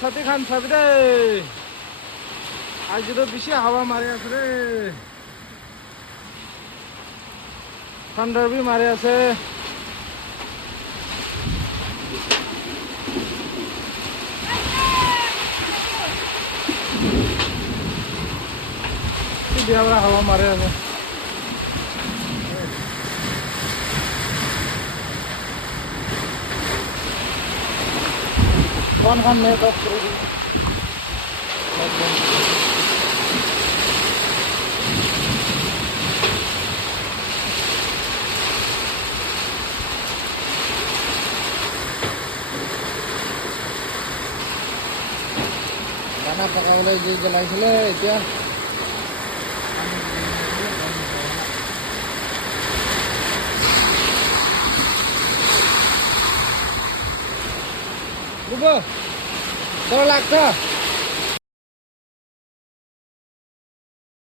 ছাতি খান চাবি দেই আজিতো বেছি হাৱা মাৰি আছে ৰে ঠাণ্ডাৰ বি মাৰি আছে বিয়া পৰা হাৱা মাৰি আছে কোনখন নেট অফ কৰি দিম খানা পকাবলৈ যি জ্বলাইছিলে এতিয়া Bubur, tolak ke?